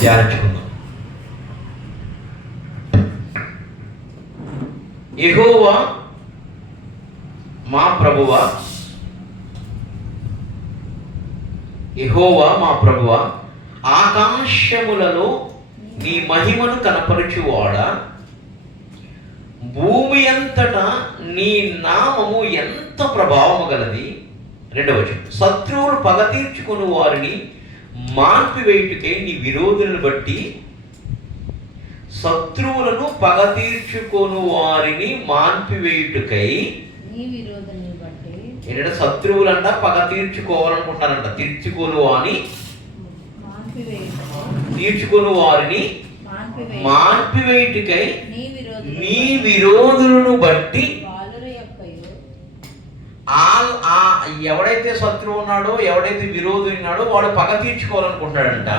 ధ్యానించుకుందాం. యెహోవా మా ప్రభువా, యెహోవా మా ప్రభువా, ఆకాశములలో నీ మహిమను కనపరచువాడా, భూమి అంతటా నీ నామము ఎంత ప్రభావము గలది. రెండవ వచనం, శత్రువులు పగ తీర్చుకుని వారిని మాన్పివేయుటకై నీ విరోధులను బట్టి, శత్రువులను పగ తీర్చుకొని వారిని మాన్పివేయుటకై ఏంటంటే శత్రువులంట పగ తీర్చుకోవాలనుకుంటారంట. తీర్చుకోను వారిని మాన్పివేయుటకై నీ విరోధులను బట్టి, ఎవడైతే శత్రువు ఉన్నాడో, ఎవడైతే విరోధి ఉన్నాడో వాడు పగ తీర్చుకోవాలనుకుంటాడంట.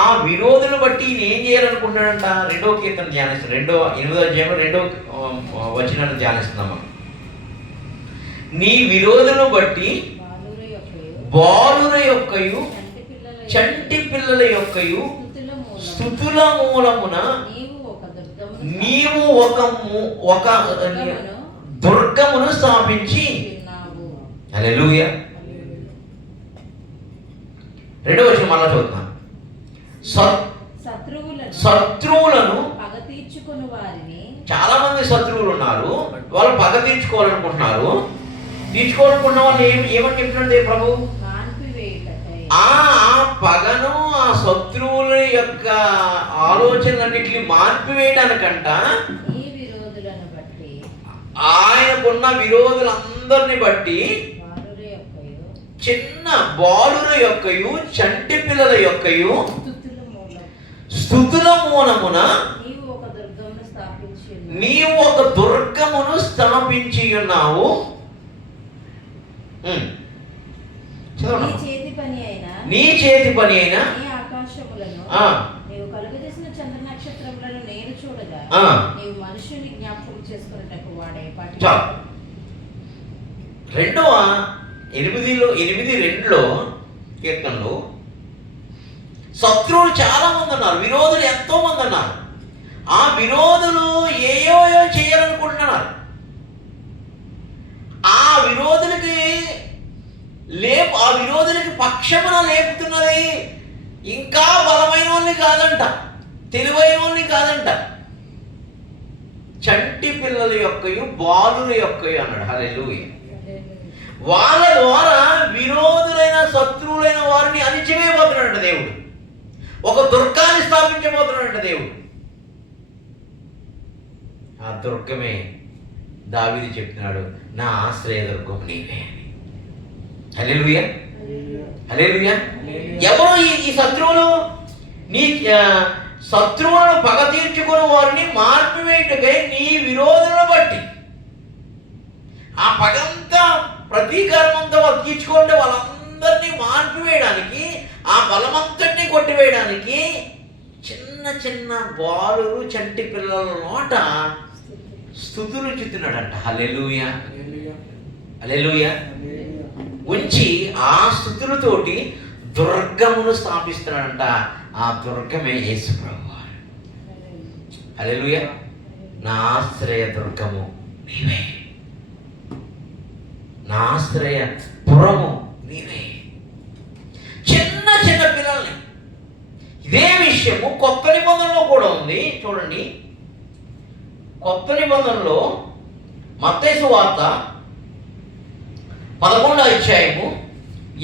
ఆ విరోధులను బట్టి ఈయన ఏం చేయాలనుకుంటాడంట. రెండో కీర్తన ధ్యానిస్తాం, 8వ అధ్యాయంలో 2వ వచనాన్ని ధ్యానిస్తున్నాం. నీ విరోధులను బట్టి బాలుర యొక్కయు చంటి పిల్లల యొక్కయు స్తుతుల మూలమున నీవు ఒక దుర్గమును స్థాపించి. హల్లెలూయా. రెండవ వచనం మళ్ళా చదువుతున్నాను. శత్రువులను చాలా మంది శత్రువులు ఉన్నారు, వాళ్ళు పగ తీర్చుకోవాలనుకుంటున్నారు. తీర్చుకోవాలనుకున్న వాళ్ళు ఏమని చెప్తున్నాడు ప్రభు? ఆ పగను, ఆ శత్రువుల యొక్క ఆలోచనలన్నిటిని మార్పివేయడానికంట ఆయనకున్న విరోధులందరిని బట్టి చిన్న బాలుర యొక్కయు చంటి పిల్లల యొక్కయు స్తుతుల మూలమున నీవు ఒక దుర్గమును స్థాపించి ఉన్నావు. నీ చేతి పని అయిన నీవు కలుగజేసిన చంద్ర నక్షత్రములను నేను చూడగా నీవు మనుషుని జ్ఞాపకం చేసుకున్నట్టు వాడే. 8:2 కీర్తనలో శత్రువులు చాలా మంది ఉన్నారు, విరోధులు ఎంతో మంది ఉన్నారు. ఆ విరోధులు ఏయో చేయాలనుకుంటున్నారు. ఆ విరోధులకి పక్షమున లేపుతున్నది ఇంకా బలమైన వాళ్ళని కాదంట, తెలివైన వాళ్ళని కాదంట, చంటి పిల్లల యొక్కయు బాలుల యొక్కయు అన్నాడు. హల్లెలూయా. వాళ్ళ ద్వారా విరోధులైన శత్రువులైన వారిని అణిచివేయబోతున్నాడంట దేవుడు. ఒక దుర్గాన్ని స్థాపించబోతున్నాడంట దేవుడు. ఆ దుర్గమే దావీదు చెప్తున్నాడు, నా ఆశ్రయ దుర్గం నీవే అని. హల్లెలూయా, హల్లెలూయా. ఎవరు ఈ శత్రువులు? నీ శత్రువులను పగ తీర్చుకుని వారిని మార్పివేయుటకై నీ విరోధులను బట్టి. ఆ పగంతా, ప్రతీకారం అంతా వాళ్ళు తీర్చుకుంటే వాళ్ళందరినీ మార్పివేయడానికి, ఆ బలమంతటినీ కొట్టివేయడానికి చిన్న చిన్న బాలురు చంటి పిల్లల నోట స్తుతులు చెప్తున్నాడంట. హల్లెలూయా, హల్లెలూయా. ఉంచి ఆ స్తుతులతోటి దుర్గమును స్థాపిస్తున్నాడంట. ఆ దుర్గమే యేసు ప్రభువారు. హల్లెలూయా. నా ఆశ్రయ దుర్గము నీవే, నా ఆశ్రయ పురము నీవే. చిన్న చిన్న పిల్లల్ని. ఇదే విషయము కొత్త నిబంధనలో కూడా ఉంది. చూడండి, కొత్త నిబంధనలో మత్తయి సువార్త 11వ అధ్యాయము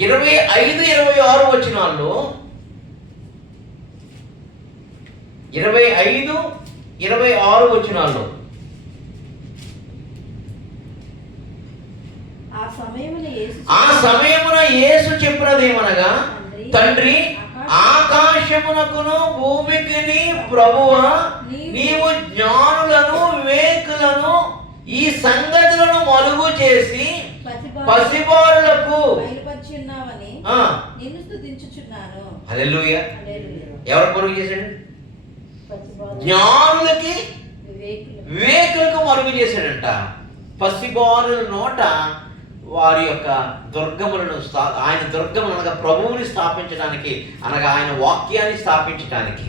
25-26 వచనాల్లో, 25-26 వచనాల్లో ఆ సమయమున యేసు చెప్పినదేమనగా, తండ్రి, ఆకాశమునకును భూమికిని ప్రభువా, నీవు జ్ఞానులను వివేకులను ఈ సంగతులను మలుగు చేసి పసిబారులకు నిన్ను స్తుతించుచున్నాను. హల్లెలూయా. ఎవరు మరుగు చేశాడు? జ్ఞానులకి వివేకులకు మరుగు చేశాడంట. పసిబారుల నోట వారి యొక్క దుర్గములను ఆయన దుర్గములు అనగా ప్రభువుని స్థాపించడానికి, అనగా ఆయన వాక్యాన్ని స్థాపించడానికి,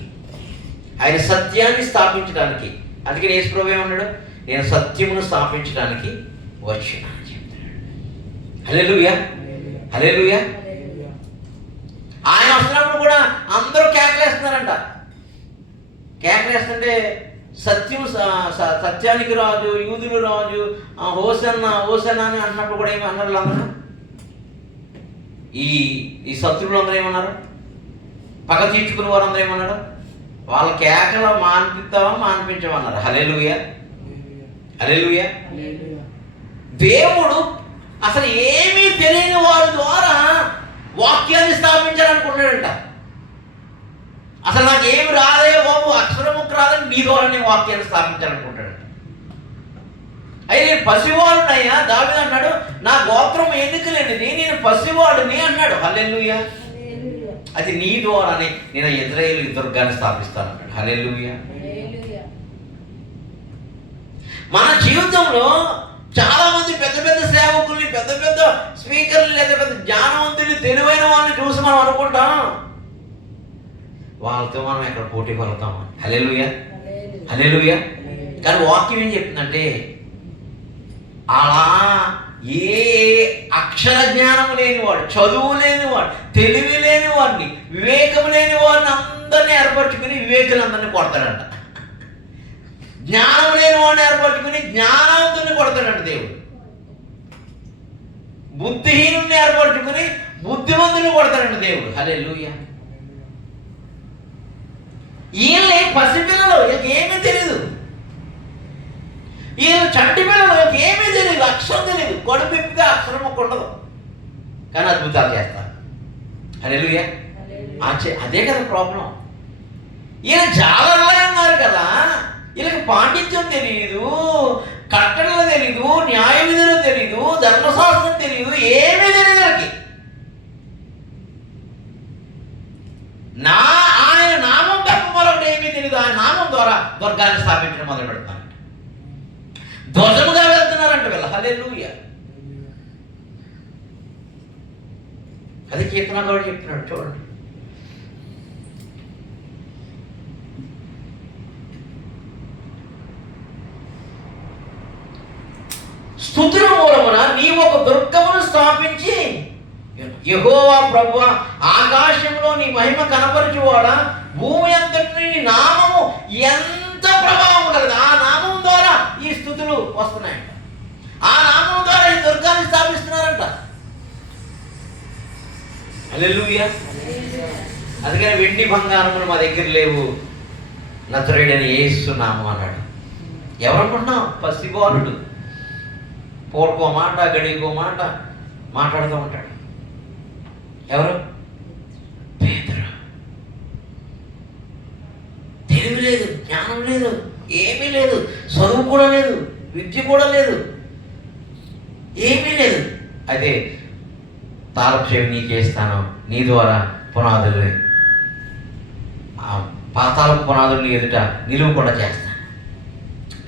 ఆయన సత్యాన్ని స్థాపించడానికి. అందుకే యేసు ప్రభువు ఏమన్నాడు? నేను సత్యమును స్థాపించడానికి వచ్చిన అని చెప్తున్నాడు. హల్లెలూయా, హల్లెలూయా. ఆయన వస్తున్నప్పుడు కూడా అందరూ కేకలేస్తున్నారంట. కేకలేస్తుంటే సత్యానికి రాజు, యూదులు రాజు, హోసన్న హోసన్న అని అంటున్నప్పుడు కూడా ఏమి అన్నారు అందరూ? ఈ శత్రువులు అందరూ ఏమన్నారు? పగ తీర్చుకున్న వారు అందరూ ఏమన్నారు? వాళ్ళ కేకలు మాన్పిస్తావా మాన్పించమన్నారు. హల్లెలూయా, హల్లెలూయా. దేవుడు అసలు ఏమీ తెలియని వారి ద్వారా వాక్యాన్ని స్థాపించాలనుకున్నాడంట. అసలు నాకు ఏమి రాదే బాబు, అక్షరముకు రాదని నీ ద్వారా నేను వాక్యాన్ని స్థాపించాలనుకుంటాడు. అయితే నేను పసివాడునయ్యా, దావీదు అన్నాడు, నా గోత్రం ఎన్నికలేనిది, నేను పసివాడుని అన్నాడు. హల్లెలూయా. అది నీ ద్వారానే నేను ఇశ్రాయేలు దుర్గాన్ని స్థాపిస్తాను అన్నాడు. హల్లెలూయా. మన జీవితంలో చాలా మంది పెద్ద పెద్ద సేవకుల్ని, పెద్ద పెద్ద స్పీకర్లు, లేదా పెద్ద జ్ఞానవంతుల్ని, తెలివైన వాళ్ళని చూసి మనం అనుకుంటాం వాళ్ళతో మనం ఎక్కడ పోటీ పడతాం. హల్లెలూయా, హల్లెలూయా. కానీ వాక్యం ఏం చెప్తుందంటే, అలా ఏ అక్షర జ్ఞానం లేనివాడు, చదువు లేనివాడు, తెలివి లేని వాడిని, వివేకం లేని వాడిని అందరినీ ఏర్పరచుకుని వివేకులందరినీ కొడతాడంట. జ్ఞానం లేని వాడిని ఏర్పరచుకుని జ్ఞానవంతుని కొడతాడంట దేవుడు. బుద్ధిహీనుని ఏర్పరచుకుని బుద్ధిమంతుని కొడతాడంట దేవుడు. హల్లెలూయా. వీళ్ళే పసిపిల్లలు, వీళ్ళకి ఏమీ తెలియదు. వీళ్ళు చంటి పిల్లలు, వీళ్ళకి ఏమీ తెలియదు, అక్షరం తెలియదు. కడుపు ఎప్పితే అక్షరం ఒక్క ఉండదు, కానీ అద్భుతాలు చేస్తారు. హల్లెలూయా. అదే కదా ప్రాబ్లం. ఈయన జాలర్లే ఉన్నారు కదా, వీళ్ళకి పాండిత్యం తెలియదు, కట్టడలు తెలీదు, న్యాయ విధులు తెలీదు, ధర్మశాస్త్రం తెలియదు, ఏమీ తెలియదు వీళ్ళకి. ఆయన నామం తప్ప మరొకటి ఏమీ తెలియదు. ఆయన నామం ద్వారా దుర్గాన్ని స్థాపించడం మొదలు పెడతారంట. ధ్వజముగా వెళ్తున్నారంట వీళ్ళు. హల్లెలూయా. అది కీర్తనగాడు చెప్తున్నాడు చూడండి. స్తుతుల మూలమున నీవు ఒక దుర్గమును స్థాపించి, యెహోవా ప్రభువా, ఆకాశంలో నీ మహిమ కనపరచువాడా, భూమి అంతటి నీ నామము ఎంత ప్రభావం కలదు. ఆ నామం ద్వారా ఈ స్తుతులు వస్తున్నాయంట. ఆ నామం ద్వారా ఈ దుర్గాన్ని స్థాపిస్తున్నారంట. హల్లెలూయా. అందుకని వెండి బంగారములు మా దగ్గర లేవు, నజరేయుడైన యేసు నామం అన్నాడు. ఎవరనుకుంటున్నావు? పసిబాలుడు. పూర్కో మాట, గడికో మాట మాట్లాడుతూ ఉంటాడు. ఎవరు? పేతురు. తెలివి లేదు, జ్ఞానం లేదు, ఏమీ లేదు, చదువు కూడా లేదు, విద్య కూడా లేదు, ఏమీ లేదు. అదే తాళక్షేమి నీ చేస్తాను, నీ ద్వారా పునాదులు, పాతాళపు పునాదులు ఎదుట నిలువు కూడా చేస్తాను.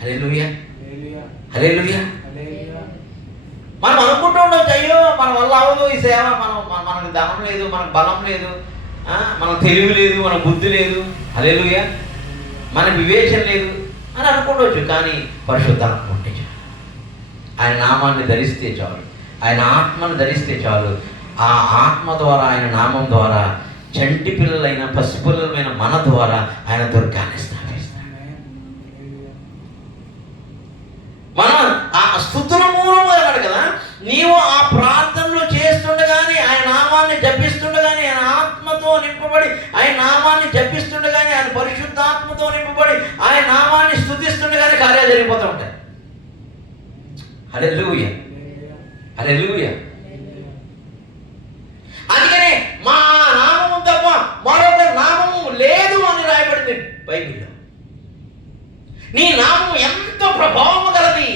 హల్లెలూయా, హల్లెలూయా. మనం అనుకుంటూ ఉండవచ్చు, అయ్యో మన వల్ల అవ్వదు ఈ సేవ, మనకు ధనం లేదు, మనకు బలం లేదు, మనకు తెలివి లేదు, మన బుద్ధి లేదు, హల్లెలూయా, మన వివేచన లేదు అని అనుకుంటవచ్చు. కానీ పరిశుద్ధాత్మ ఉంటే చాలు, ఆయన నామాన్ని ధరిస్తే చాలు, ఆయన ఆత్మను ధరిస్తే చాలు. ఆ ఆత్మ ద్వారా, ఆయన నామం ద్వారా చంటి పిల్లలైన పసిపిల్లలైన మన ద్వారా ఆయన దుర్గాన్ని స్థాపిస్తాడు. మనం ఆ స్తుతుల మూలము అన్నాడు కదా, నీవు ఆ ప్రార్థనలు చేస్తుండగానే, ఆయన నామాన్ని జపిస్తుండగానే, ఆయన ఆత్మతో నింపబడి, ఆయన నామాన్ని జపిస్తుండగానే, ఆయన పరిశుద్ధాత్మతో నింపబడి, ఆయన నామాన్ని స్తుతిస్తుండగానే కార్యాలు జరిగిపోతూ ఉంటాయి. హల్లెలూయా, హల్లెలూయా. అందుకనే మా నామము తప్ప మరొక నామము లేదు అని రాయబడింది బైబిల్లో. నీ నామము ఎంత ప్రభావము గలది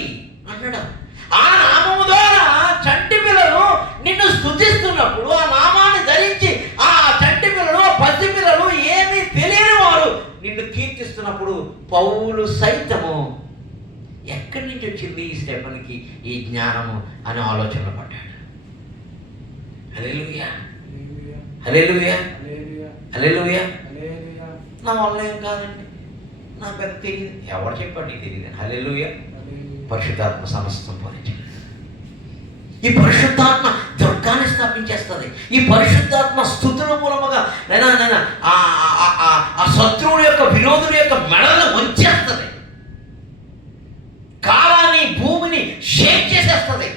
అన్నాడు. ఆ నామము ద్వారా చంటి పిల్లలు నిన్ను స్తుతిస్తున్నప్పుడు, ఆ నామాన్ని ధరించి ఆ చంటి పిల్లలు, పసి పిల్లలు, ఏమీ తెలియని వారు నిన్ను కీర్తిస్తున్నప్పుడు పౌలు సైతము ఎక్కడి నుంచి వచ్చింది ఈ స్టెఫెన్కి ఈ జ్ఞానము అనే ఆలోచనలు పడ్డాడు. హల్లెలూయా, హల్లెలూయా, హల్లెలూయా. నా వల్ల ఏం కాదండి, నా పెద్ద తెలియదు. ఎవరు చెప్పాడు నీకు తెలియదు? హల్లెలూయా. పరిశుద్ధాత్మ సమస్తం పోనించండి. ఈ పరిశుద్ధాత్మ దుర్గాన్ని స్థాపించేస్తుంది. ఈ పరిశుద్ధాత్మ స్తుతుల మూలముగా నైనా ఆ శత్రువుల యొక్క విరోధుల యొక్క మెడలను వంచేస్తుంది. కాలాన్ని భూమిని షేక్ చేసేస్తుంది.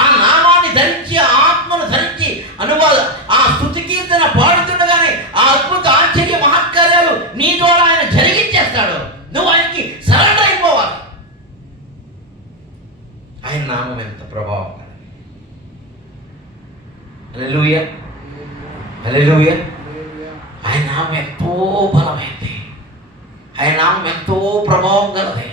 ఆ నామాన్ని ధరించి, ఆ ఆత్మను ధరించి అనువాద ఆ స్తుతి కీర్తన పాడుతుండగానే ఆ అద్భుత ఆశ్చర్య మహత్కార్యాలు నీ ద్వారా ఆయన జరిగించేస్తాడు. నువ్వు ఆయనకి సరెండర్ అయిపోవాలి. ఆయన నామం ఎంత ప్రభావం. హల్లెలూయా, హల్లెలూయా. ఆయన నామం ఎంతో బలమైంది. ఆయన నామం ఎంతో ప్రభావం గలది.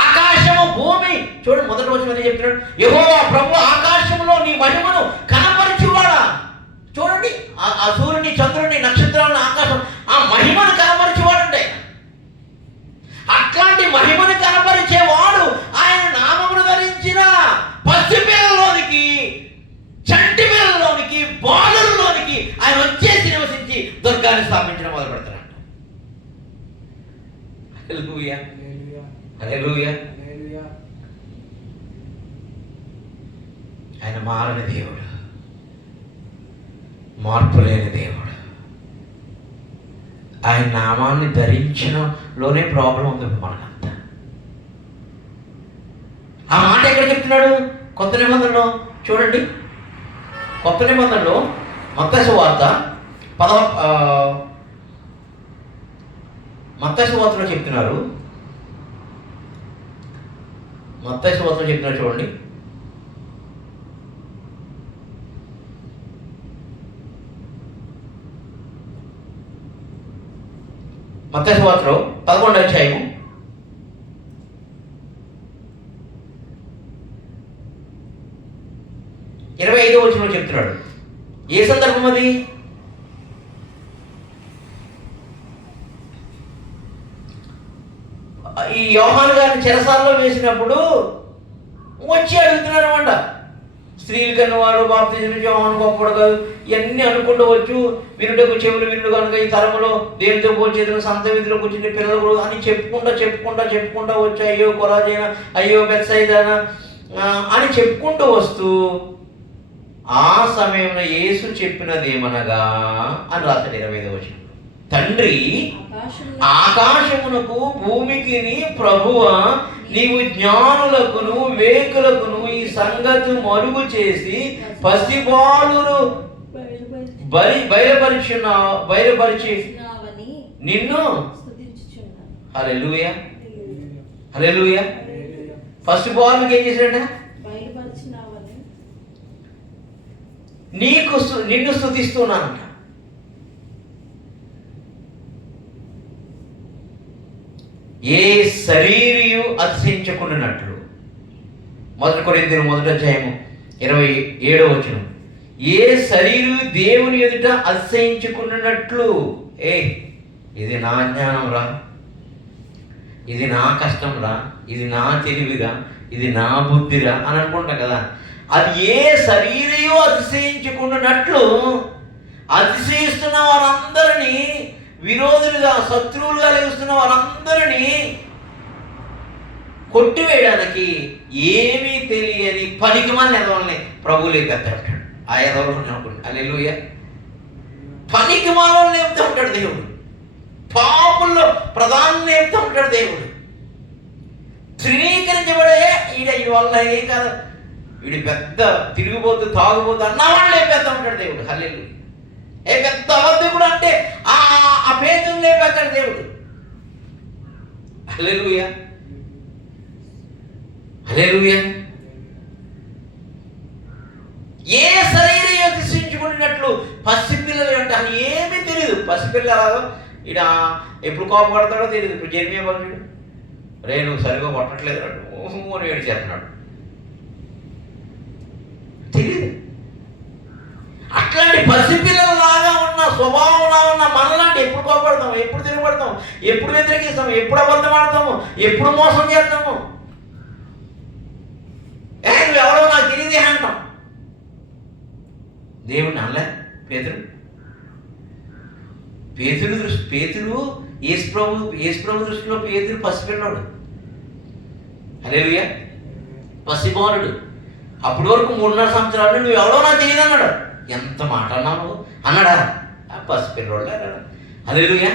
ఆకాశము భూమి చూడండి, మొదటి వచనం చెప్తున్నాడు, యెహోవా ప్రభువు ఆకాశంలో నీ మహిమను కనపరిచువాడా. చూడండి, ఆ సూర్యుని, చంద్రుని, నక్షత్రాలను, ఆకాశం, ఆ మహిమను కనపరిచేవాడంటే. అట్లాంటి మహిమను కనపరిచేవాడు ఆయన నామమును ధరించిన పసిపిల్లలోనికి, చంటి పిల్లలోనికి, బాలుల్లోనికి ఆయన వచ్చేసి నివసించి దుర్గాన్ని స్థాపించడం మొదలు పెడతాడు. హల్లెలూయా, హల్లెలూయా. ఆయన మారని దేవుడు, మార్పు లేని దేవుడు. ఆయన నామాన్ని ధరించడంలోనే ప్రాబ్లం ఉంది మనకంతా. ఆ మాట ఎక్కడ చెప్తున్నాడు? కొత్త నిబంధనలో చూడండి. కొత్త నిబంధనలో మత్తయి సువార్త మత్తయి సువార్తలో చెప్తున్నారు. మత్తయి సువార్తలో చెప్తున్నారు చూడండి. మత్తయి సువార్తలో 11వ అధ్యాయము 25వ వచనంలో చెప్తున్నాడు. ఏ సందర్భం అది? ఈ యోహాను గారిని చెరసాలలో వేసినప్పుడు వచ్చి అడుగుతున్నారు అన్నమాట. స్త్రీలు కన్నవాడు బాప్తిజం యోహాను గొప్పడు కాదు, ఇవన్నీ అనుకుంటూ వచ్చు. వినుటకు చెవులు వినుడు కనుక ఈ తరములో దేనితో పోల్చేది, సంత విధిలో కూర్చుని పిల్లలు అని చెప్పుకుంటా వచ్చి అయ్యో కొరాజైనా, అయ్యో బెత్సైదానా అని చెప్పుకుంటూ వస్తూ ఆ సమయంలో యేసు చెప్పినదేమనగా అని రాశాడు 25వ వచనం. తండ్రి ఆకాశమునకు భూమికి ప్రభువా, నీవు జ్ఞానులకును వేకులకును ఈ సంగతి మరుగు చేసి పసిబాలును బయలుపరిచి నిన్ను. హల్లెలూయా, హల్లెలూయా. పసిబాలుకి ఏం చేశాడంట? నిన్ను స్తుతిస్తున్నానంట. ఏ శరీరియు అతిశయించకుండానట్లు. 1 కొరింథీయులు 1వ అధ్యాయము 27వ వచనం. ఏ శరీరు దేవుని ఎదుట అతిశయించుకున్నట్లు. ఇది నా జ్ఞానం రా, ఇది నా కష్టం రా, ఇది నా తెలివిరా, ఇది నా బుద్ధిరా అని అనుకుంటాం కదా. అది ఏ శరీరయో అతిశయించుకున్నట్లు అతిశయిస్తున్న వారందరినీ, విరోధులుగా శత్రువులుగా లేస్తున్న వారందరినీ కొట్టివేయడానికి ఏమీ తెలియని పనికిమాలిన ఎదవల్ని ప్రభువు లేపుతూ ఉంటాడు. ఆ ఎదవలు అనుకోండి. హల్లెలూయా. పనికిమాలను లేపుతూ ఉంటాడు దేవుడు. పాపుల్లో ప్రధానం లేపుతూ ఉంటాడు దేవుడు. శ్రీకరించబడే ఈ వల్ల ఏం కాదు, వీడి పెద్ద తిరిగిపోతూ తాగుబోతూ అన్నవాళ్ళు లేపేస్తూ ఉంటాడు దేవుడు. హల్లెలూయా. ఏ పెద్ద అబద్ధకుడు అంటే ఆ పేతులు లేపేస్తాడు దేవుడు. హల్లెలూయా, హల్లెలూయా. ఏ శరీరం అతిశయించుకున్నట్లు పసిపిల్లలు అంటే అని ఏమీ తెలియదు. పసిపిల్లలు ఇడ ఎప్పుడు కోపం పడతాడో తెలియదు. ఇప్పుడు జర్మీ పడుతుంది, రే నువ్వు సరిగా కొట్టట్లేదు అని ఏడు చేస్తున్నాడు, తెలియదు. అట్లాంటి పసిపిల్లలలాగా ఉన్న స్వభావంలా ఉన్న మనలాంటి ఎప్పుడు కోపడతాం? తిరగబడతాము, ఎప్పుడు తిరగబడతాము, ఎప్పుడు వ్యతిరేకిస్తాము, ఎప్పుడు అబద్ధం ఆడతాము, ఎప్పుడు మోసం చేస్తాము. నువ్వు ఎవరో నాకు తెలియదే అంటాం. దేవుడిని అనలే పేతురు యేసు ప్రభు దృష్టిలో పేతురు పసిపిల్లాడు. హల్లెలూయా, పసిబాలుడు. అప్పటి వరకు 3.5 సంవత్సరాలు నువ్వు ఎవరో నాకు తెలియదు అన్నాడు. ఎంత మాట అన్నావు అన్నాడా? ఆ పసిపిల్లోడు అన్నాడు. హల్లెలూయా,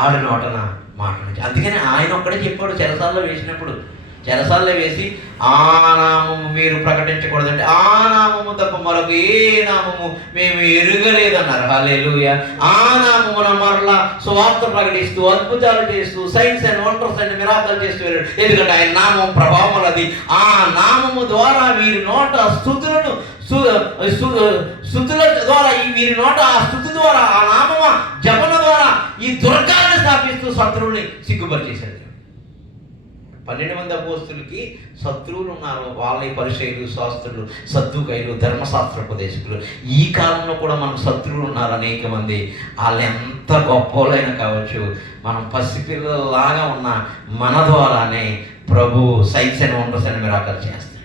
ఆడు నోటన మాట నుంచి. అందుకని ఆయన ఒక్కడే చెప్పాడు చెరసాల్లో వేసినప్పుడు, చెరసాల్లో వేసి ఆ నామము మీరు ప్రకటించకూడదంటే ఆ నామము తప్ప మరొక ఏ నామము మేము ఎరుగలేదన్నారు. హల్లెలూయా. ఆ నామమున మరలా సువార్త ప్రకటిస్తూ అద్భుతాలు చేస్తూ science and wonders and miracle చేస్తూ వెళ్ళాడు. ఎందుకంటే ఆయన నామం ప్రభావం అది. ఆ నామము ద్వారా వీరి నోట స్తుతుల ద్వారా వీరి నోట ఆ స్తుతి ద్వారా ఆ నామమ జపన ద్వారా ఈ దుర్గాన్ని స్థాపిస్తూ శత్రువుని సిగ్గుపరిచేశాడు. 12 మంది అపోస్తులకి శత్రువులు ఉన్నారు. వాళ్ళ పరిచయులు, శాస్త్రులు, సద్దుకైలు, ధర్మశాస్త్రోపదేశకులు. ఈ కాలంలో కూడా మనకు శత్రువులు ఉన్నారు అనేక మంది. వాళ్ళు ఎంత గొప్పలైనా కావచ్చు, మనం పసిపిల్లలాగా ఉన్న మన ద్వారానే ప్రభు science and wonders and miracle చేస్తాడు.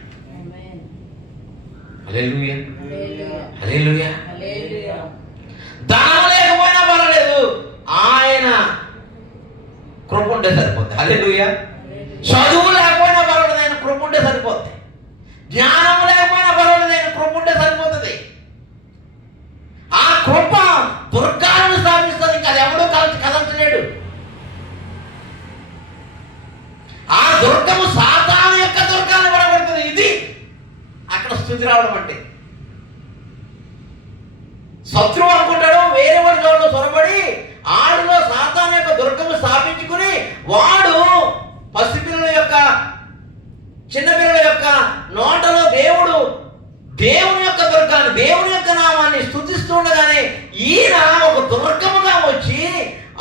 హల్లెలూయా, హల్లెలూయా. ధనం లేకపోయినా పర్వాలేదు, ఆయన కృప ఉంటే సరిపోతుంది. హల్లెలూయా. చదువు లేకపోయినా పర్వాలేదు, ఆయన కృప ఉంటే సరిపోతుంది. జ్ఞానం లేకపోయినా పర్వాలేదు, ఆయన కృప ఉంటే సరిపోతుంది. ఆ కృప దుర్గాలను స్థాపిస్తుంది. ఇంకా అది ఎవడో కదల్చలేడు. ఆ దుర్గము సాతాను యొక్క దుర్గాన్ని పడబడుతుంది. ఇది అక్కడ స్థుతి రావడం అంటే. శత్రువు అనుకుంటాడు వేరే వాడి జోడులో సొరబడి ఆడిలో సాతాను యొక్క దుర్గము స్థాపించుకుని వాడు పసిపిల్లల యొక్క చిన్నపిల్లల యొక్క నోటలో దేవుని యొక్క దుర్గాన్ని, దేవుని యొక్క నామాన్ని స్తుతిస్తుండగానే ఈయన ఒక దుర్గముగా వచ్చి,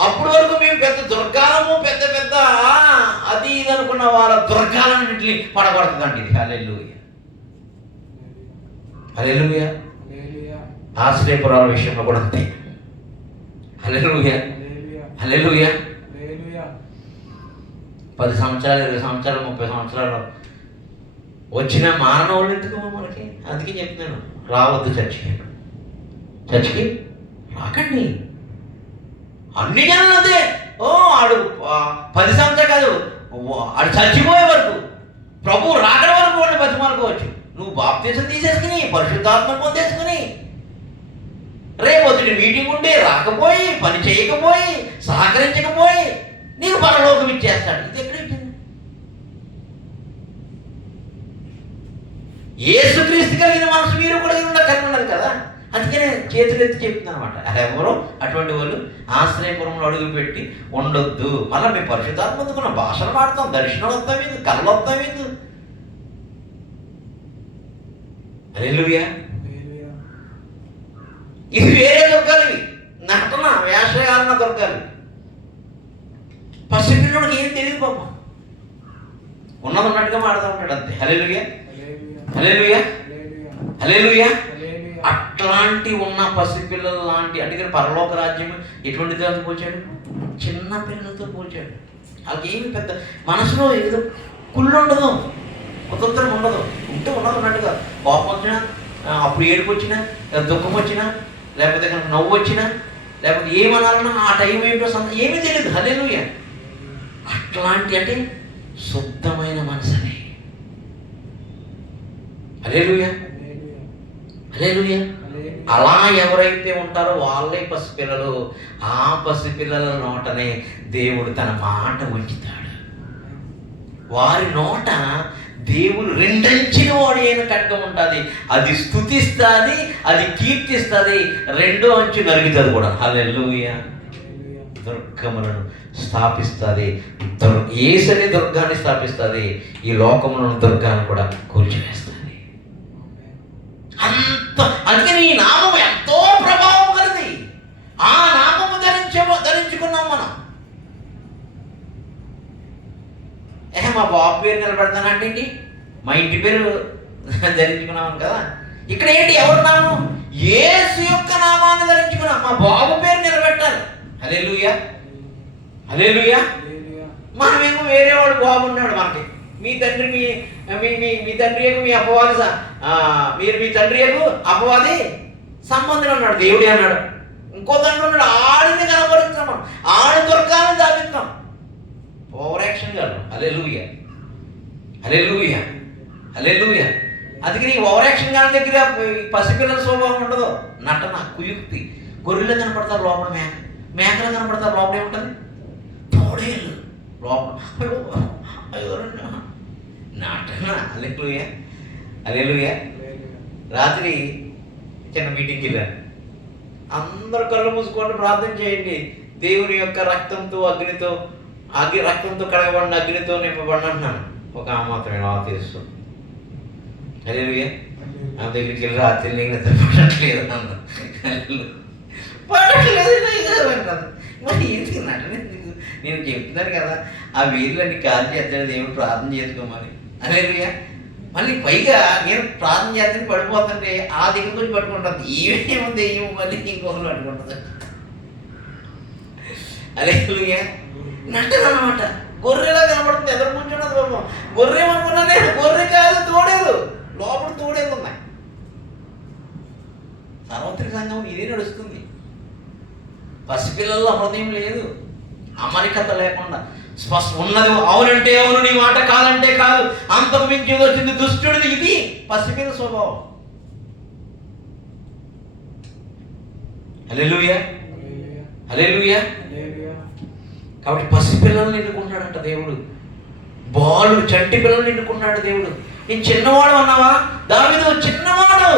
అప్పటి వరకు మేము పెద్ద దుర్గాలము పెద్ద పెద్ద అది ఇది అనుకున్న వాళ్ళ దుర్గాలన్నింటినీ పడగొడుతుందండి ఇది. హల్లెలూయా, హల్లెలూయా. ఆశ్రయపురాల విషయంలో కూడా అంతే. హల్లెలూయా, హల్లెలూయా. 10 సంవత్సరాలు 20 సంవత్సరాలు 30 సంవత్సరాలు వచ్చిన మానవులు ఎందుకు మనకి? అందుకే చెప్తున్నాను, రావద్దు చర్చికి రాకండి. అన్ని జనాలు అంతే. ఆడు 10 సంవత్సరాలు కాదు, ఆడు చచ్చిపోయే వరకు, ప్రభు రాకడ వరకు వాడిని బతిమాలుకోవచ్చు. నువ్వు బాప్తీసం తీసేసుకుని పరిశుద్ధాత్మ పొందేసుకుని రేపొద్దుటి మీటింగ్ ఉండి రాకపోయి, పని చేయకపోయి, సహకరించకపోయి నీకు పరలోకం ఇచ్చేస్తాడు. ఇది ఎక్కడ ఇచ్చింది? యేసుక్రీస్తు కలిగిన మనసు మీరు కూడా కలిగి ఉన్నారు కదా. అందుకనే చేతులెత్తి చెప్తున్నాను అనమాట. అలా ఎవరో అటువంటి వాళ్ళు ఆశ్రయపురంలో అడుగు పెట్టి ఉండొద్దు. మళ్ళీ మేము పరిశుద్ధాత్మ పొందుకున్న భాషలు వాడతాం, దర్శనం వస్తాం మీకు, కళ్ళు వస్తాం మీకు. హల్లెలూయా. ఇది వేరే దుర్గాలు, ఇవి నటన వేషగారణ దుర్గాలు. పసిపిల్లడికి ఏం తెలియదు పాపం, ఉన్నది ఉన్నట్టుగా మాడుతూ ఉంటాడు అంతే. హల్లెలూయా, హల్లెలూయా, హల్లెలూయా. అట్లాంటి ఉన్న పసిపిల్లల లాంటి అంటే పరలోక రాజ్యం ఎటువంటి దాంతో పోల్చాడు? చిన్న పిల్లలతో పోల్చాడు. వాళ్ళకి ఏమి పెద్ద మనసులో ఏదో కుళ్ళు ఉండదు, కుతంత్రం ఉండదు. ఉంటే ఉన్నది ఉన్నట్టుగా కోపం వచ్చినా, అప్పుడు ఏడుపు వచ్చినా, దుఃఖం వచ్చినా, లేకపోతే కనుక నవ్వు వచ్చినా, లేకపోతే ఏమనాలన్నా ఆ టైం ఏంటో ఏమీ తెలియదు. హల్లెలూయా. అట్లాంటి అంటే శుద్ధమైన మనసుని. హల్లెలూయా, హల్లెలూయా. అలా ఎవరైతే ఉంటారో వాళ్ళే పసిపిల్లలు. ఆ పసిపిల్లల నోటనే దేవుడు తన మాట ఉంచుతాడు. వారి నోట దేవుడు రెండంచిన వాడు అయిన ఖడ్గం ఉంటుంది. అది స్తుతిస్తుంది, అది కీర్తిస్తుంది, రెండో అంచు నరుగుతుంది కూడా. హల్లెలూయా. దుర్గములను స్థాపిస్తుంది. యేసనే దుర్గాన్ని స్థాపిస్తుంది. ఈ లోకములను దుర్గాన్ని కూడా కూల్చివేస్తుంది. అందుకని ఈ నామం ఎంతో ప్రభావం కలిగి ఆ నామము ధరించుకున్నాం మనం. మా బాబు పేరు నిలబెడతానంటే మా ఇంటి పేరు ధరించుకున్నామని కదా. ఇక్కడ ఏంటి? ఎవరు నామం? యేసు యొక్క నామాన్ని ధరించుకున్నాం. మా బాబు పేరు నిలబెట్టాలి. హల్లెలూయా. హల్లెలూయా. మనమేమో వేరేవాడు బాగున్నాడు మనకి. మీ తండ్రి మీ తండ్రి మీ అపవాది మీరు మీ తండ్రి అపవాది సంబంధం అన్నాడు దేవుడే అన్నాడు. ఇంకో తండ్రి ఉన్నాడు, ఆడిని కనబరుస్తాం, మనం ఆడి దొరకాలని దాపిస్తాం. ఓవర్ యాక్షన్ కాదు. హల్లెలూయా, హల్లెలూయా, హల్లెలూయా. అందుకని ఈ ఓవర్ యాక్షన్ గారి దగ్గర పసిపిల్లల స్వభావం ఉండదు. నటన, కుయుక్తి. గొర్రెలు కనపడతారు లోపల, మేకలు కనపడతారు లోపల ఏముంటుంది? తోడేళ్ళు లోపల. నటన. హల్లెలూయా, హల్లెలూయా. రాత్రి చిన్న మీటింగ్కి వెళ్ళాను. అందరూ కళ్ళు మూసుకొని ప్రార్థన చేయండి. దేవుని యొక్క రక్తంతో అగ్నితో రక్తంతో కడగబడిన అగ్నితో నింపబడిన అంటున్నాను. ఒక మాత్రమే నాకు తెలుసు. హల్లెలూయా. నా దగ్గరికి వెళ్ళి రాత్రి నీకు నిద్ర పడట్లేదు అన్న. పడట్లేదు మరి ఎందుకు నటన ఎందుకు? నేను చెప్తున్నాను కదా, ఆ వీరులన్నీ కాల్ చేస్తాడు దేవుడు, ప్రార్థన చేసుకోమని. హల్లెలూయా. మళ్ళీ పైగా నేను ప్రార్థన చేస్తే పడిపోతుంటే ఆ దగ్గర కొంచెం పట్టుకుంటుంది. ఏమేముంది ఏమో మళ్ళీ ఇంకొకరు పట్టుకుంటుంది. హల్లెలూయా. నటన అన్నమాట. గొర్రెలా కనబడుతుంది, ఎదురు కూర్చున్నది బాబు. గొర్రె అనుకున్నా నేను, గొర్రె కాదు, తోడేదు. లోపల తోడేది ఉన్నాయి. సార్వత్రిక సంఘం ఇదే నడుస్తుంది. పసిపిల్లల్లో హృదయం లేదు, అమరికత లేకుండా స్పష్టం ఉన్నది. అవునంటే అవును, నీ మాట కాదంటే కాదు, అంతకు మించి వచ్చింది దుష్టుడిది. ఇది పసిపిల్ల స్వభావం. హల్లెలూయా, హల్లెలూయా. కాబట్టి పసిపిల్లల్ని ఎన్నుకుంటాడంట దేవుడు. బాలుడు, చంటి పిల్లల్ని ఎన్నుకుంటాడు దేవుడు. నేను చిన్నవాడు అన్నావా? దావీదు చిన్నవాడు.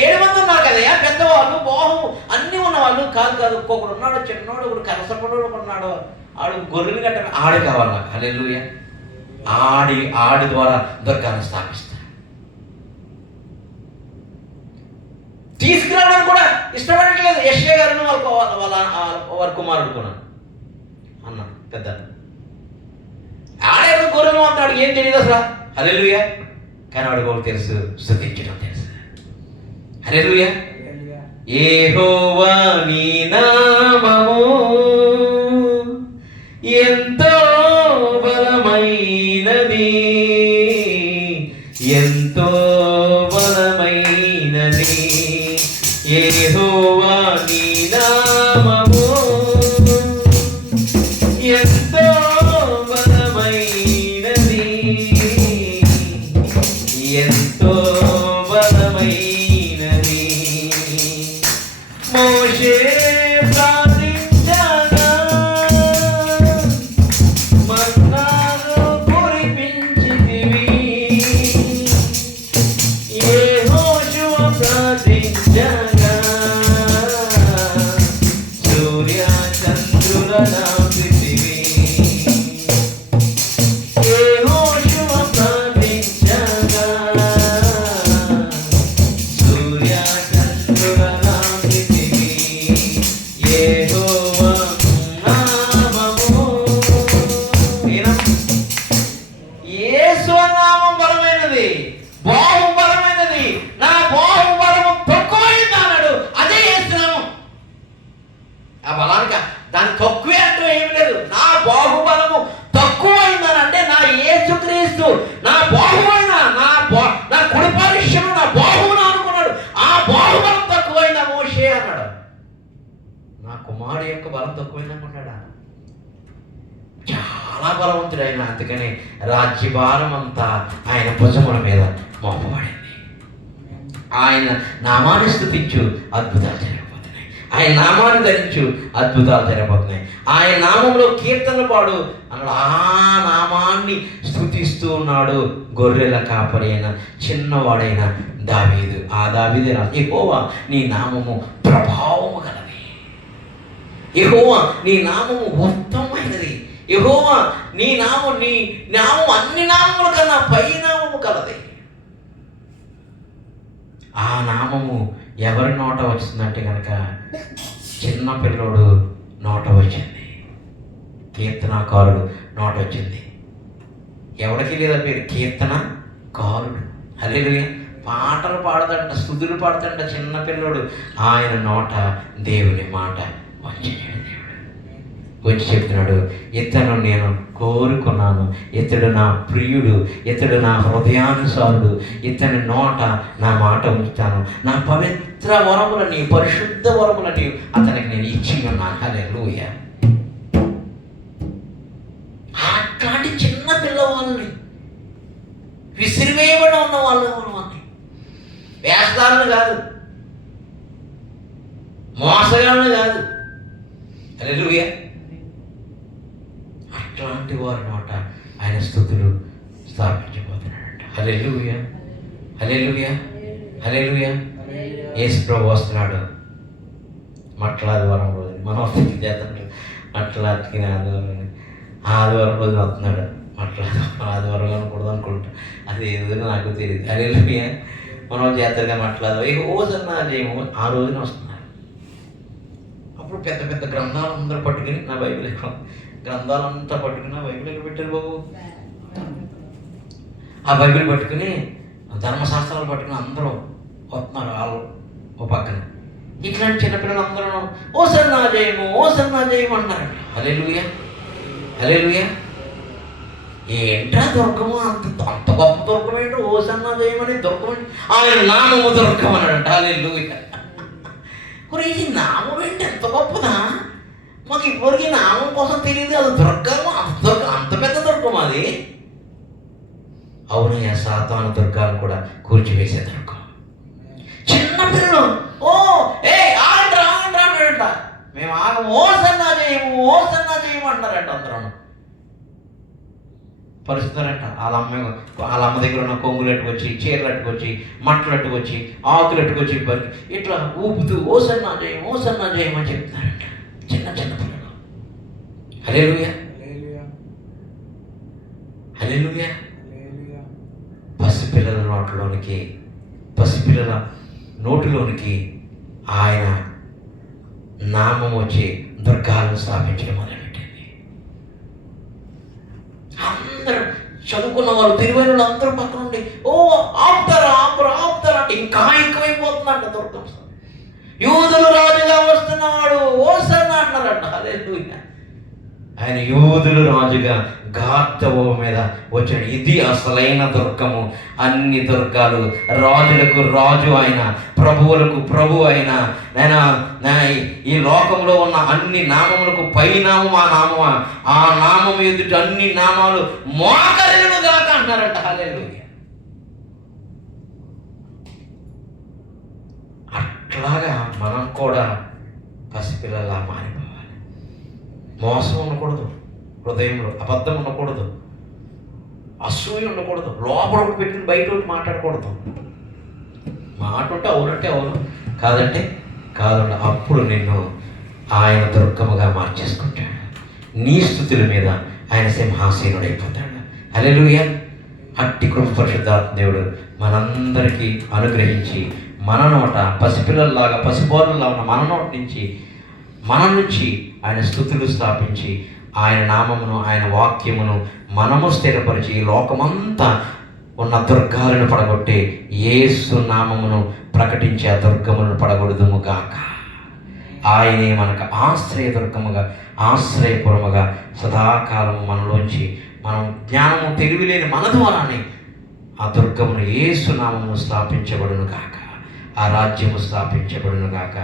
7 మంది ఉన్నారు కదా, పెద్దవాళ్ళు, బాహు అన్నీ ఉన్నవాళ్ళు. కాదు, ఒక్కొక్కడు ఉన్నాడు చిన్నవాడు, ఒకడు కరసపడు ఉన్నాడు. ఆడు గొర్రెలు గట్ట ఆడు కావాలి నాకు. హల్లెలూయా. ఆడి ద్వారా దుర్గాన్ని స్థాపిస్తాడు. తీసుకురావడానికి కూడా ఇష్టపడట్లేదు యెషయా గారిని, వాళ్ళ కుమారుడు కూడా అన్న పెద్ద ఆడే గొర్రెలు అంటాడు. ఏం తెలియదు అసలు. హల్లెలూయా. కానీ వాడు కూడా తెలుసు, స్తుతించడం తెలుసు. హల్లెలూయా. యెహోవా నీ నామము ఎంతో బలమైనది, ఎంతో బలమైనది. యెహోవా నీ నామము ఎంతో బలమైనది, ఎంతో బలమైనది. మోషే ప్రార్థించగా మన్నాను కురిపించితివి, యెహోషువ ప్రార్థించగా సూర్య చంద్రుల నాపితివి. యెహోషువ ప్రార్థించగా సూర్య చంద్రుల నాపితివి. యెహోవా నామము యేసు నామం బలమైనది, బాహుబలమైనది. నా బాహుబలము తక్కువైంది అన్నాడు. అదే యేసు నామం. ఆ బలానికి దాని తక్కువే అంటూ ఏమి లేదు. నా బాహుబలము తక్కువైందని అంటే నా యేసుక్రీస్తు నా బాహువైన నా కుడి పరిశ్రమ నా బాహువును అనుకున్నాడు. ఆ బాహుబలం తక్కువైందా మోషే అన్నాడు. నా కుమారుడు యొక్క బలం తక్కువైంది అనుకుంటాడా? చాలా బలవంతుడు ఆయన. అందుకని రాజ్యభారం అంతా ఆయన భుజముల మీద మోపబడింది. ఆయన నామాన్ని స్తుతించు, అద్భుతాలు జరగబోతున్నాయి. ఆయన నామాన్ని ధరించు, అద్భుతాలు జరగబోతున్నాయి. ఆయన నామంలో కీర్తనలు పాడు అన్నాడు. ఆ నామాన్ని స్తుతిస్తూ ఉన్నాడు గొర్రెల కాపరి అయిన చిన్నవాడైన దావీదు. ఆ దావీదే రాజు. యెహోవా నీ నామము ప్రభావము కలది, యెహోవా నీ నామము ఉత్తమమైనది, యెహోవా నీ నామం అన్ని నామముల కన్నా పై నామము కలది. ఆ నామము ఎవరి నోట వచ్చిందంటే కనుక చిన్న పిల్లోడు నోట వచ్చింది, కీర్తనకారుడు నోట వచ్చింది. ఎవరికి లేదా పేరు? కీర్తనకారుడు. హల్లెలూయా. పాటలు పాడదంట, స్తుతులు పాడతంట చిన్న పిల్లోడు. ఆయన నోట దేవుని మాట వచ్చినాడు దేవుడు. వచ్చి చెప్తున్నాడు, ఇతను నేను కోరుకున్నాను, ఇతడు నా ప్రియుడు, ఇతడు నా హృదయానుసారుడు, ఇతని నోట నా మాట ఉంచుతాను, నా పవిత్ర వరములని, పరిశుద్ధ వరములని అతనికి నేను ఇచ్చి ఉన్నాను. హల్లెలూయా. అట్లాంటి చిన్న పిల్లవాళ్ళని, విసిరివేయబడి ఉన్న వాళ్ళని, వేషధారులు కాదు, మోసగాళ్ళు కాదు. హల్లెలూయా. అట్లాంటి వారి నోట ఆయన స్తుతులు స్థాపించబోతున్నాడంట. హల్లెలూయా, హల్లెలూయా, హల్లెలూయా. యేసు ప్రభు వస్తున్నాడు మట్లాదివారం రోజు. మనం చేద్దాం మట్లాదికి ఆదివారం రోజు వస్తున్నాడు. ఆదివారం అనకూడదు అనుకుంటా, అది ఏదో నాకు తెలియదు. హల్లెలూయా. మనం చేతగా మాట్లాడదాం, ఇక ఓజన్నా చేయము ఆ రోజున వస్తున్నారు. అప్పుడు పెద్ద పెద్ద గ్రంథాలు అందరూ పట్టుకుని, నా బైబిల్ గ్రంథాలంతా పట్టుకుని, నా బైబిల్ ఎక్కడ పెట్టారు బాబు? ఆ బైబిల్ పట్టుకుని, ధర్మశాస్త్రాలు పట్టుకుని అందరూ వస్తున్నారు. వాళ్ళు ఓ పక్కన ఇట్లాంటి చిన్నపిల్లలు అందరూ ఓసన్నా జయము, ఓసన్నా జయము అంటున్నారంట. హల్లెలూయా, హల్లెలూయా. ఏంట్రా దుర్గము, అంత గొప్ప దుర్గం ఏంటో, ఓసన్నా జయమని దుర్గం, ఆయన నామము దుర్గం అన్నాడంట. హల్లెలూయా. ఈ నామం ఏంటి, ఎంత గొప్పదా, మాకు ఇప్పటికీ నామం కోసం తెలియదు. అది దుర్గము, అంత పెద్ద దుర్గం అది. అవునయ్యా, సాతాను దుర్గాన్ని కూడా కూర్చివేసే దుర్గం. చిన్న పిల్లలు ఓ ఆగండ్రా అన్నాడంట. మేము ఓసన్నా చేయము, ఓసన్నా చేయము అంటారంట. అందరూ పరుస్తారంట. వాళ్ళ అమ్మ దగ్గర ఉన్న కొంగులు అట్టుకొచ్చి, చీరలు అట్టుకొచ్చి, మట్టలు అట్టుకొచ్చి, ఆకులు అట్టుకొచ్చి ఇట్లా ఊపుతూ ఓసన్నా జయం, ఓసన్నా జయం అని చెప్తున్నారంట చిన్న చిన్న పిల్లలు. హల్లెలూయా, హల్లెలూయా. పసిపిల్లల నోట్లోనికి, పసిపిల్లల నోటిలోనికి ఆయన నామం వచ్చి దుర్గాలను స్థాపించడం మొదలుపెట్టింది. అందరూ చదువుకున్న వాళ్ళు, తెలివైన వాళ్ళు అందరూ పక్కన ఉండి ఆపుతారా అంటే ఇంకా ఎక్కువైపోతుందంట దుర్గం. యూదులు రాజుగా వస్తున్నాడు, ఓసన్నా అన్నారంట. హల్లెలూయా. ఆయన యూదులు రాజుగా గార్తవ మీద వచ్చాడు. ఇది అసలైన దుర్గము. అన్ని దుర్గాలు, రాజులకు రాజు ఆయన, ప్రభువులకు ప్రభు ఆయన. ఈ లోకంలో ఉన్న అన్ని నామములకు పైనామం ఆ నామం, ఆ నామం ఎదుట అన్ని నామాలు మోకరిల్లును గాక అంటారంట. హల్లెలూయా. అట్లాగా మనం కూడా పసిపిల్లలా మారిపోవాలి. మోసం ఉండకూడదు, హృదయంలో అబద్ధం ఉండకూడదు, అసూయ ఉండకూడదు, లోపల ఒకటి పెట్టుకుని బయట ఒకటి మాట్లాడకూడదు. మాట ఉంటే అవునంటే అవును, కాదంటే కాదండి. అప్పుడు నిన్ను ఆయన దుర్గముగా మార్చేసుకుంటాడు. నీ స్తుతుల మీద ఆయన సింహాసీనుడైపోతాడు. హల్లెలూయా. అట్టి కృప పరిశుద్ధాత్మ దేవుడు మనందరికీ అనుగ్రహించి, మన నోట పసిపిల్లల్లాగా, పసిబోర్లలా ఉన్న మన నుంచి ఆయన స్తుతులు స్థాపించి, ఆయన నామమును, ఆయన వాక్యమును మనము స్థిరపరిచి, లోకమంతా ఉన్న దుర్గాలను పడగొట్టి యేసు నామమును ప్రకటించి ఆ దుర్గములను పడగొడుదుము గాక. ఆయనే మనకు ఆశ్రయ దుర్గముగా, ఆశ్రయపురముగా సదాకాలము మనలోంచి, మనం జ్ఞానము తెలివిలేని మన ద్వారానే ఆ దుర్గమును, యేసు నామమును స్థాపించబడును గాక, ఆ రాజ్యము స్థాపించబడును గాక.